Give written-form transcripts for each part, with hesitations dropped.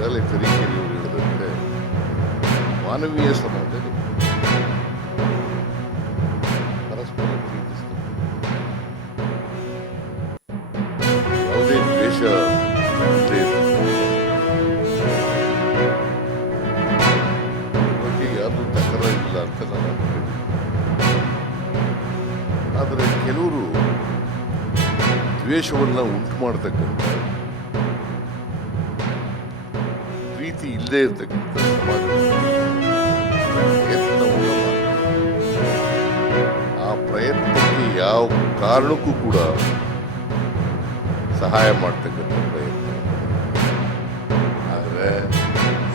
ಈಗಾಗಲೇ ತರೀಕೆರೆಯವರು ಹೇಳಿದಂತೆ ಮಾನವೀಯ ಸಮಾಜದಲ್ಲಿ ಪರಸ್ಪರ ಪ್ರೀತಿಸಬೇಕು, ಯಾವುದೇ ದ್ವೇಷ ಇಲ್ಲದೆ ಬಗ್ಗೆ ಯಾರ್ದು ತಕರಾರಿಲ್ಲ ಅಂತ ನಾನು ಅನ್ಕೊಂಡಿದ್ದೀನಿ. ಆದರೆ ಕೆಲವರು ದ್ವೇಷವನ್ನ ಉಂಟು ಮಾಡತಕ್ಕಂಥ, ಪ್ರೀತಿ ಇಲ್ಲದೆ ಇರತಕ್ಕಂಥ ಸಮಾಜ ಪ್ರಯತ್ನವನ್ನು ಆ ಪ್ರಯತ್ನಕ್ಕೆ ಯಾವ ಕಾರಣಕ್ಕೂ ಕೂಡ ಸಹಾಯ ಮಾಡ್ತಕ್ಕಂಥ ಪ್ರಯತ್ನ. ಆದರೆ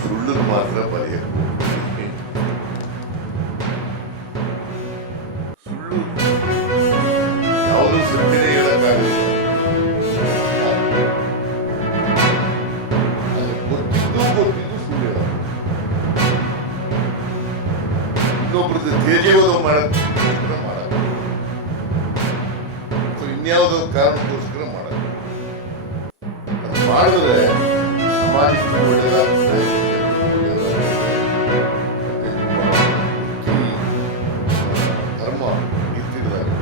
ಸುಳ್ಳು ಮಾತ್ರ ಬರೆಯಕ್ಕೆ ಹೋಗ್ತೀವಿ. ಸುಳ್ಳು ಯಾವುದು ಸತ್ಯನೇ ಹೇಳಕ್ಕಾಗಲ್ಲ. ಗೊತ್ತಿದ್ದು ಸುಳ್ಳು ಹೇಳ, ಇನ್ನೊಬ್ರದ್ದು ತೇಜೋಧ ಮಾಡೋದಕ್ಕೋಸ್ಕರ ಮಾಡೋದು ಅಥವಾ ಇನ್ಯಾವುದೋ ಕಾರಣಕ್ಕೋಸ್ಕರ ಮಾಡೋದು. ಅದು ಮಾಡಿದ್ರೆ ಸಮಾಜಕ್ಕೆ ಒಳ್ಳೆಯದಾಗ್ತದೆ, ಮತ್ತೆ ನಿಮ್ಮ ವೃತ್ತಿ ಧರ್ಮ ನಿಂತಿದ್ದಾರೆ.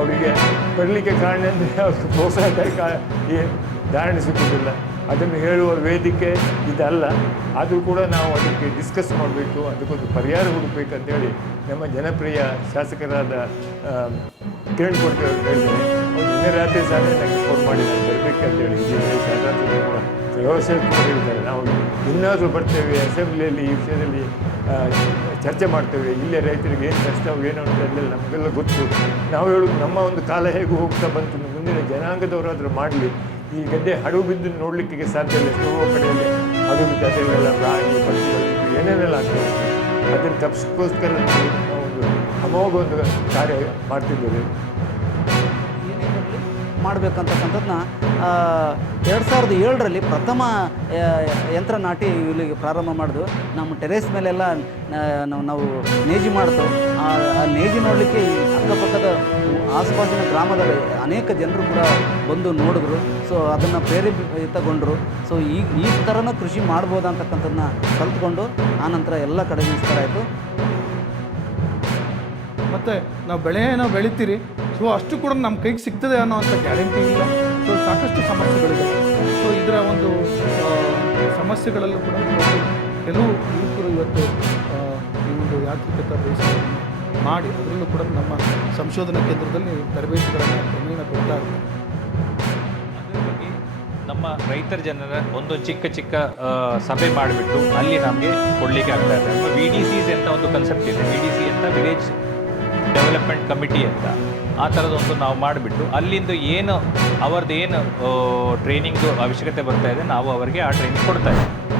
ಅವರಿಗೆ ಬರಲಿಕ್ಕೆ ಕಾರಣ ಅಂದರೆ ಅವ್ರಿಗೆ ಪ್ರೋತ್ಸಾಹ ಧಾರಣೆ ಸಿಗುವುದಿಲ್ಲ. ಅದನ್ನು ಹೇಳುವ ವೇದಿಕೆ ಇದಲ್ಲ. ಆದರೂ ಕೂಡ ನಾವು ಅದಕ್ಕೆ ಡಿಸ್ಕಸ್ ಮಾಡಬೇಕು, ಅದಕ್ಕೊಂದು ಪರಿಹಾರ ಹುಡುಕಬೇಕು ಅಂತೇಳಿ ನಮ್ಮ ಜನಪ್ರಿಯ ಶಾಸಕರಾದ ಕಿರಣ್ ಕೊಡ್ತಿ ಅವರು ಹೇಳಿದ್ದೇನೆ. ಅವ್ರು ನಿನ್ನೆ ರಾತ್ರಿ ಸಹ ನನಗೆ ಫೋನ್ ಮಾಡಿ ನಾನು ಬರಬೇಕಂತೇಳಿ ಶಾಸಕರು ಕೂಡ ವ್ಯವಸಾಯ ಕೂಡ ಹೇಳ್ತಾರೆ. ನಾವು ಇನ್ನಾದರೂ ಬರ್ತೇವೆ, ಅಸೆಂಬ್ಲಿಯಲ್ಲಿ ಈ ವಿಷಯದಲ್ಲಿ ಚರ್ಚೆ ಮಾಡ್ತೇವೆ, ಇಲ್ಲೇ ರೈತರಿಗೆ ಏನು ಕಷ್ಟ ಏನು ಅಂತ ಎಲ್ಲ ನಮಗೆಲ್ಲ ಗೊತ್ತು. ನಾವು ಹೇಳೋದು ನಮ್ಮ ಒಂದು ಕಾಲ ಹೇಗೂ ಹೋಗ್ತಾ ಬಂತು, ಮುಂದಿನ ಜನಾಂಗದವರಾದರೂ ಮಾಡಲಿ. ಈ ಗದ್ದೆ ಹಡವು ಬಿದ್ದು ನೋಡಲಿಕ್ಕೆ ಸಾಧ್ಯ ಇಲ್ಲ. ಎಷ್ಟೋ ಕಡೆಯಲ್ಲಿ ಹಡವು ಬಿದ್ದು ಅದೆಲ್ಲ ಪ್ರಾಣಿ ಪಕ್ಷಿಗಳು ಏನೇನೆಲ್ಲ ಆಗ್ತದೆ. ಅದನ್ನು ತಪ್ಪಿಸ್ಕೋಸ್ಕರ ನಾವು ಒಂದು ಅಮೋಘ ಒಂದು ಕಾರ್ಯ ಮಾಡ್ತಿದ್ದೇವೆ. ಮಾಡಬೇಕಂತಕ್ಕಂಥದ್ದನ್ನ 2007ರಲ್ಲಿ ಪ್ರಥಮ ಯಂತ್ರ ನಾಟಿ ಇಲ್ಲಿಗೆ ಪ್ರಾರಂಭ ಮಾಡಿದ್ವು. ನಮ್ಮ ಟೆರೇಸ್ ಮೇಲೆಲ್ಲ ನಾವು ನೇಜಿ ಮಾಡ್ತು. ಆ ನೇಜಿ ನೋಡಲಿಕ್ಕೆ ಈ ಅಕ್ಕಪಕ್ಕದ ಆಸುಪಾಸಿನ ಗ್ರಾಮದ ಅನೇಕ ಜನರು ಕೂಡ ಬಂದು ನೋಡಿದ್ರು. ಸೊ ಅದನ್ನು ಪ್ರೇರೇಪಿತಗೊಂಡರು. ಸೊ ಈ ಥರನೂ ಕೃಷಿ ಮಾಡ್ಬೋದು ಅಂತಕ್ಕಂಥದ್ದನ್ನ ಕಲ್ತ್ಕೊಂಡು ಆನಂತರ ಎಲ್ಲ ಕಡೆ ವಿಸ್ತಾರ ಆಯಿತು. ಮತ್ತು ನಾವು ಬೆಳಿತೀರಿ, ಸೊ ಅಷ್ಟು ಕೂಡ ನಮ್ಮ ಕೈಗೆ ಸಿಗ್ತದೆ ಅನ್ನೋವಂಥ ಗ್ಯಾರಂಟಿ ಇಲ್ಲ. ಸೊ ಸಾಕಷ್ಟು ಸಮಸ್ಯೆಗಳಿದೆ. ಸೊ ಇದರ ಒಂದು ಸಮಸ್ಯೆಗಳಲ್ಲೂ ಕೂಡ ಕೆಲವು ಯುವಕರು ಇವತ್ತು ಈ ಒಂದು ಯಾಂತ್ರಿಕತೆ ಬೇಸಾಯ ಮಾಡಿ ಅದರಲ್ಲೂ ಕೂಡ ನಮ್ಮ ಸಂಶೋಧನಾ ಕೇಂದ್ರದಲ್ಲಿ ತರಬೇತಿಗಳನ್ನು ಕ್ರಮೇಣ ಕೊಡ್ತಾ ಇರ್ತಾರೆ. ನಮ್ಮ ರೈತರ ಜನರ ಒಂದು ಚಿಕ್ಕ ಸಭೆ ಮಾಡಿಬಿಟ್ಟು ಅಲ್ಲಿ ನಮಗೆ ಕೊಡಲಿಕ್ಕೆ ಆಗ್ತಾ ಇದೆ. ನಮ್ಮ VDCs ಅಂತ ಒಂದು ಕನ್ಸೆಪ್ಟ್ ಇದೆ. VDC ಅಂತ ವಿಲೇಜ್ ಡೆವಲಪ್ಮೆಂಟ್ ಕಮಿಟಿ ಅಂತ, ಆ ಥರದೊಂದು ನಾವು ಮಾಡಿಬಿಟ್ಟು ಅಲ್ಲಿಂದ ಏನು ಅವ್ರದ್ದು ಏನು ಟ್ರೈನಿಂಗು ಅವಶ್ಯಕತೆ ಬರ್ತಾ ಇದೆ ನಾವು ಅವರಿಗೆ ಆ ಟ್ರೈನಿಂಗ್ ಕೊಡ್ತಾ ಇದ್ದೀವಿ.